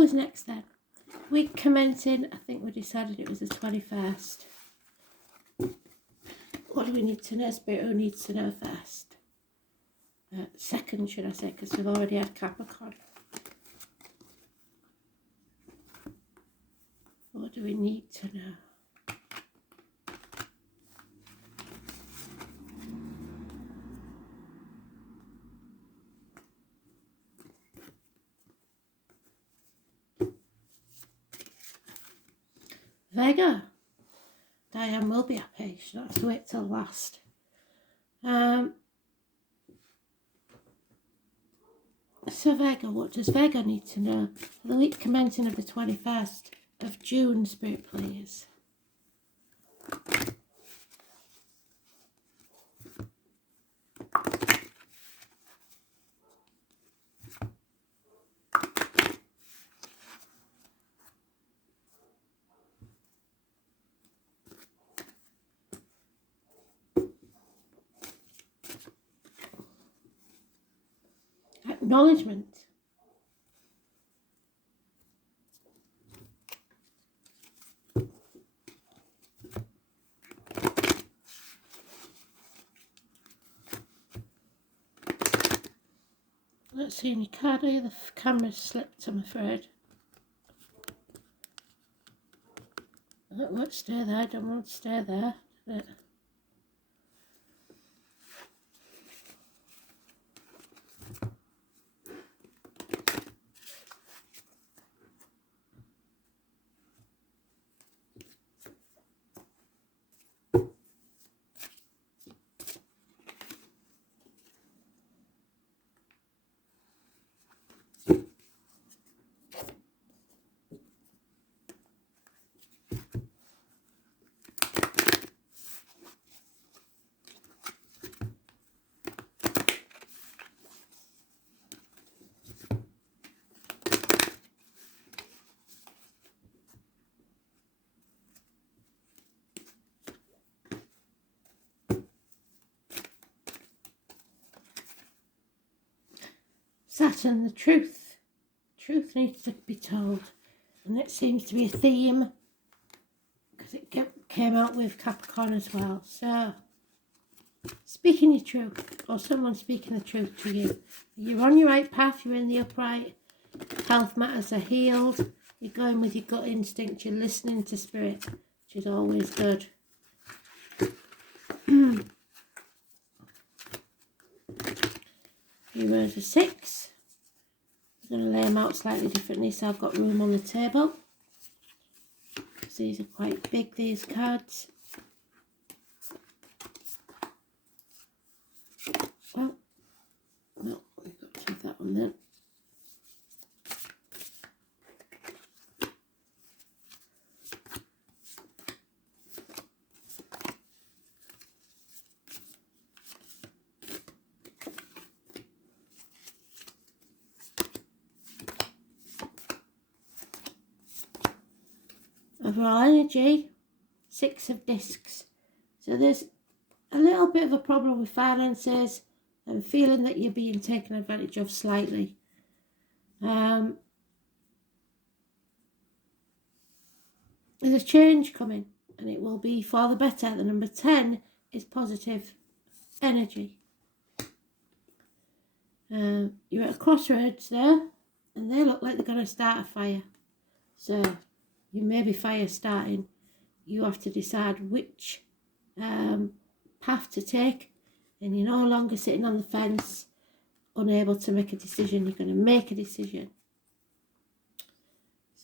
who's next then? Week commencing, I think we decided it was the 21st. What do we need to know? Spirit, who needs to know first? Second, should I say, because we've already had Capricorn. What do we need to know? Virgo. Diane will be happy. She don't have to wait till last. So Virgo, what does Virgo need to know? The week commencing of the 21st of June, Spirit, please. Acknowledgement. Not seeing any card here. The camera's slipped, I'm afraid. That won't stay there. I don't want to stay there. Saturn, the truth. Truth needs to be told. And it seems to be a theme because it came out with Capricorn as well. So, speaking your truth, or someone speaking the truth to you. You're on your right path, you're in the upright, health matters are healed, you're going with your gut instinct, you're listening to spirit, which is always good. Heroes are 6. I'm going to lay them out slightly differently so I've got room on the table. Because these are quite big, these cards. Well, no, we've got to have that one then. Overall energy, 6 of discs. So there's a little bit of a problem with finances and feeling that you're being taken advantage of slightly. There's a change coming and it will be for the better. The number 10 is positive energy. You're at a crossroads there and they look like they're going to start a fire. So you may be fire starting. You have to decide which path to take, and you're no longer sitting on the fence unable to make a decision. You're going to make a decision.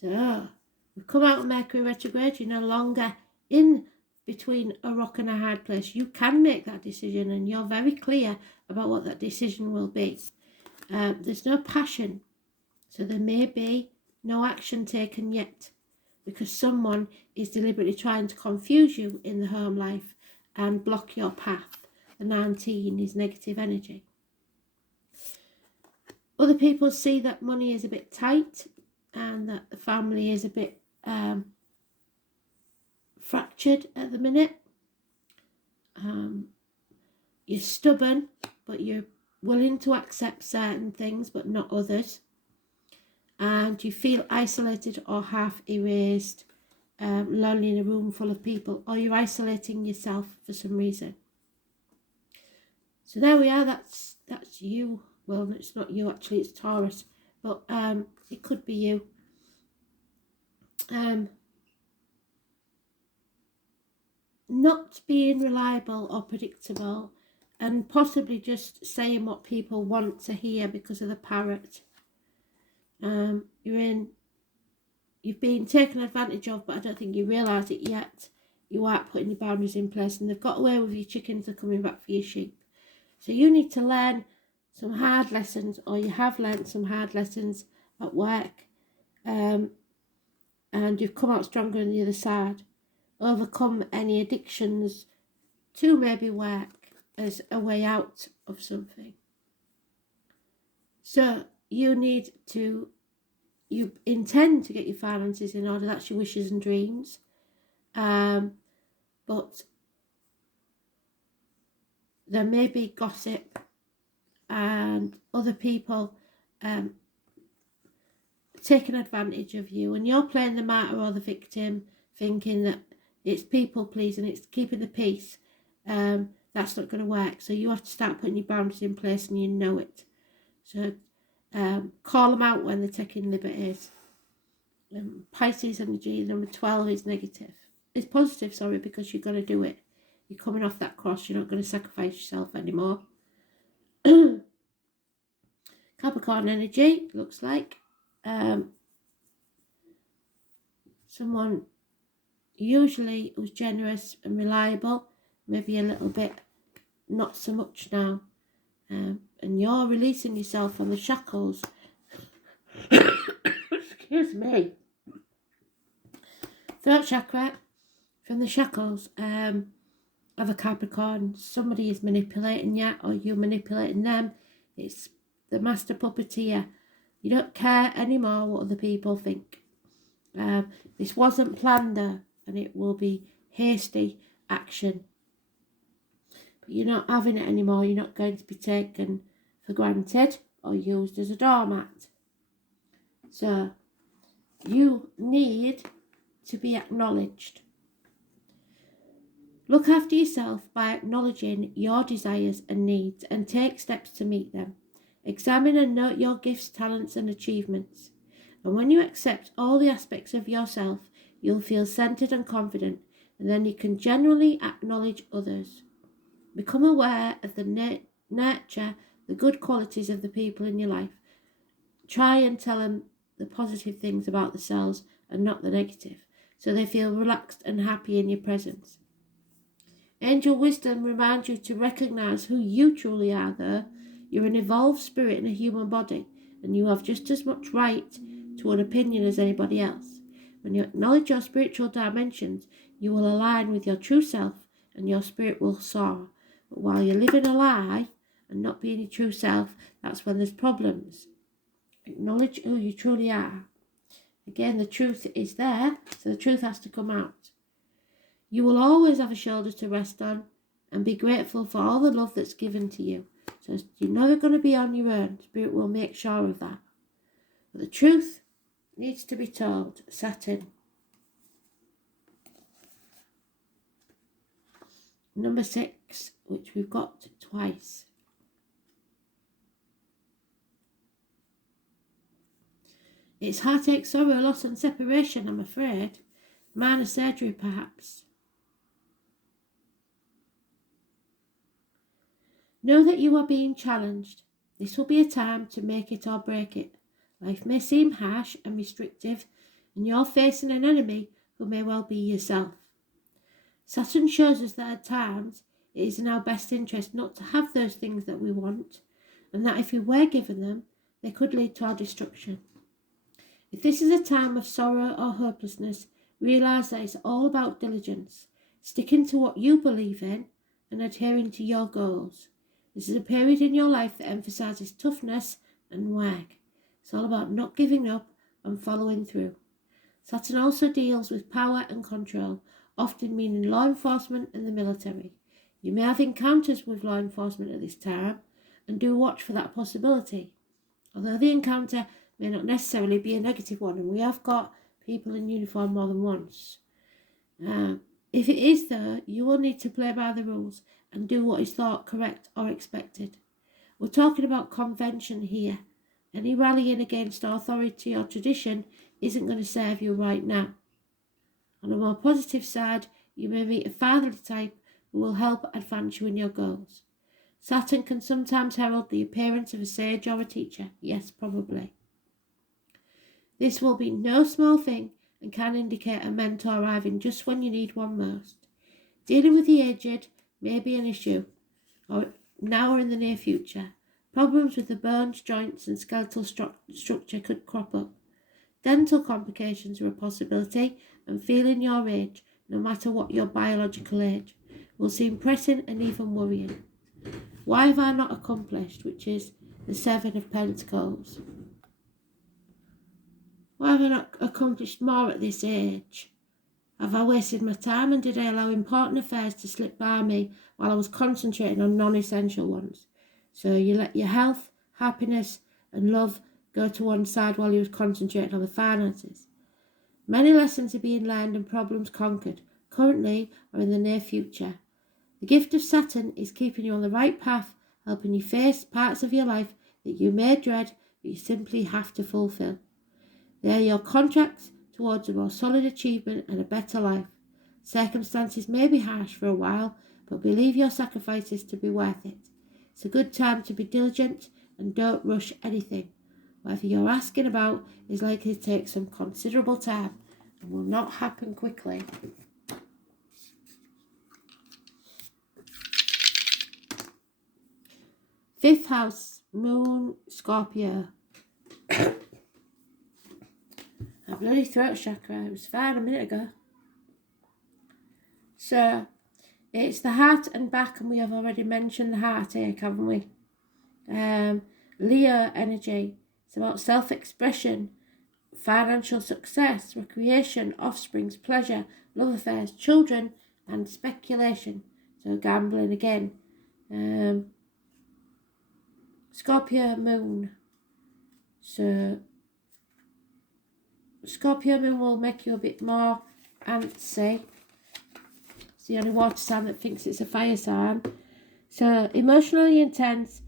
So we've come out of Mercury retrograde. You're no longer in between a rock and a hard place. You can make that decision and you're very clear about what that decision will be. There's no passion, so there may be no action taken yet because someone is deliberately trying to confuse you in the home life and block your path. The 19 is negative energy. Other people see that money is a bit tight and that the family is a bit fractured at the minute. You're stubborn, but you're willing to accept certain things but not others. and you feel isolated or half erased, lonely in a room full of people, or you're isolating yourself for some reason. So there we are, that's you. Well, it's not you actually, it's Taurus, but it could be you. Not being reliable or predictable, and possibly just saying what people want to hear because of the parrot. You've been taken advantage of, but I don't think you realise it yet. You aren't putting your boundaries in place, and they've got away with your chickens, are coming back for your sheep. So you need to learn some hard lessons, or you have learned some hard lessons at work, and you've come out stronger on the other side. Overcome any addictions to maybe work as a way out of something. So you intend to get your finances in order. That's your wishes and dreams. But there may be gossip and other people taking advantage of you, and you're playing the martyr or the victim, thinking that it's people pleasing, it's keeping the peace. That's not going to work. So you have to start putting your boundaries in place, and you know it. So call them out when they're taking liberties. Pisces energy, number 12, is negative. It's positive, sorry, because you're going to do it. You're coming off that cross. You're not going to sacrifice yourself anymore. Capricorn energy, looks like someone usually who's generous and reliable, maybe a little bit not so much now. And you're releasing yourself from the shackles. Excuse me. Throat chakra, from the shackles of a Capricorn. Somebody is manipulating you, or you're manipulating them. It's the master puppeteer. You don't care anymore what other people think. This wasn't planned, and it will be hasty action. But you're not having it anymore. You're not going to be taken for granted or used as a doormat. So you need to be acknowledged. Look after yourself by acknowledging your desires and needs, and take steps to meet them. Examine and note your gifts, talents and achievements. And when you accept all the aspects of yourself, you'll feel centered and confident, and then you can generally acknowledge others. Become aware of the nurture the good qualities of the people in your life. Try and tell them the positive things about themselves and not the negative, so they feel relaxed and happy in your presence. Angel wisdom reminds you to recognize who you truly are, though. You're an evolved spirit in a human body, and you have just as much right to an opinion as anybody else. When you acknowledge your spiritual dimensions, you will align with your true self, and your spirit will soar. But while you're living a lie and not being your true self, that's when there's problems. Acknowledge who you truly are. Again, the truth is there, so the truth has to come out. You will always have a shoulder to rest on, and be grateful for all the love that's given to you. So you're never going to be on your own. Spirit will make sure of that. But the truth needs to be told. Saturn. Number 6, which we've got twice. It's heartache, sorrow, loss and separation, I'm afraid. Minor surgery, perhaps. Know that you are being challenged. This will be a time to make it or break it. Life may seem harsh and restrictive, and you're facing an enemy who may well be yourself. Saturn shows us that at times it is in our best interest not to have those things that we want, and that if we were given them, they could lead to our destruction. If this is a time of sorrow or hopelessness, realise that it's all about diligence, sticking to what you believe in and adhering to your goals. This is a period in your life that emphasises toughness and work. It's all about not giving up and following through. Saturn also deals with power and control, often meaning law enforcement and the military. You may have encounters with law enforcement at this time, and do watch for that possibility. Although the encounter may not necessarily be a negative one, and we have got people in uniform more than once. If it is though, you will need to play by the rules and do what is thought correct or expected. We're talking about convention here. Any rallying against authority or tradition isn't going to serve you right now. On a more positive side, you may meet a fatherly type who will help advance you in your goals. Saturn can sometimes herald the appearance of a sage or a teacher. Yes, probably. This will be no small thing and can indicate a mentor arriving just when you need one most. Dealing with the aged may be an issue, or now or in the near future. Problems with the bones, joints and skeletal structure could crop up. Dental complications are a possibility, and feeling your age, no matter what your biological age, will seem pressing and even worrying. Why have I not accomplished, which is the Seven of Pentacles? Why have I not accomplished more at this age? Have I wasted my time, and did I allow important affairs to slip by me while I was concentrating on non-essential ones? So you let your health, happiness and love go to one side while you were concentrating on the finances. Many lessons are being learned and problems conquered, currently or in the near future. The gift of Saturn is keeping you on the right path, helping you face parts of your life that you may dread, but you simply have to fulfill. They are your contracts towards a more solid achievement and a better life. Circumstances may be harsh for a while, but believe your sacrifices to be worth it. It's a good time to be diligent and don't rush anything. Whatever you're asking about is likely to take some considerable time and will not happen quickly. Fifth house, Moon, Scorpio. My bloody throat chakra, it was fine a minute ago. So, it's the heart and back, and we have already mentioned the heartache, haven't we? Leo energy. It's about self-expression, financial success, recreation, offsprings, pleasure, love affairs, children, and speculation. So gambling again. Scorpio moon. So Scorpio moon will make you a bit more antsy. It's the only water sign that thinks it's a fire sign. So emotionally intense,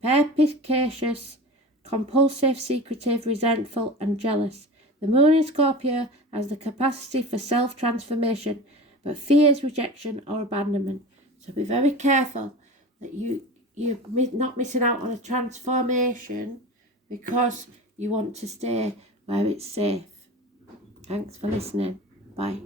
perspicacious, compulsive, secretive, resentful and jealous. The moon in Scorpio has the capacity for self-transformation, but fears rejection or abandonment. So be very careful that you're not missing out on a transformation because you want to stay where it's safe. Thanks for listening. Bye.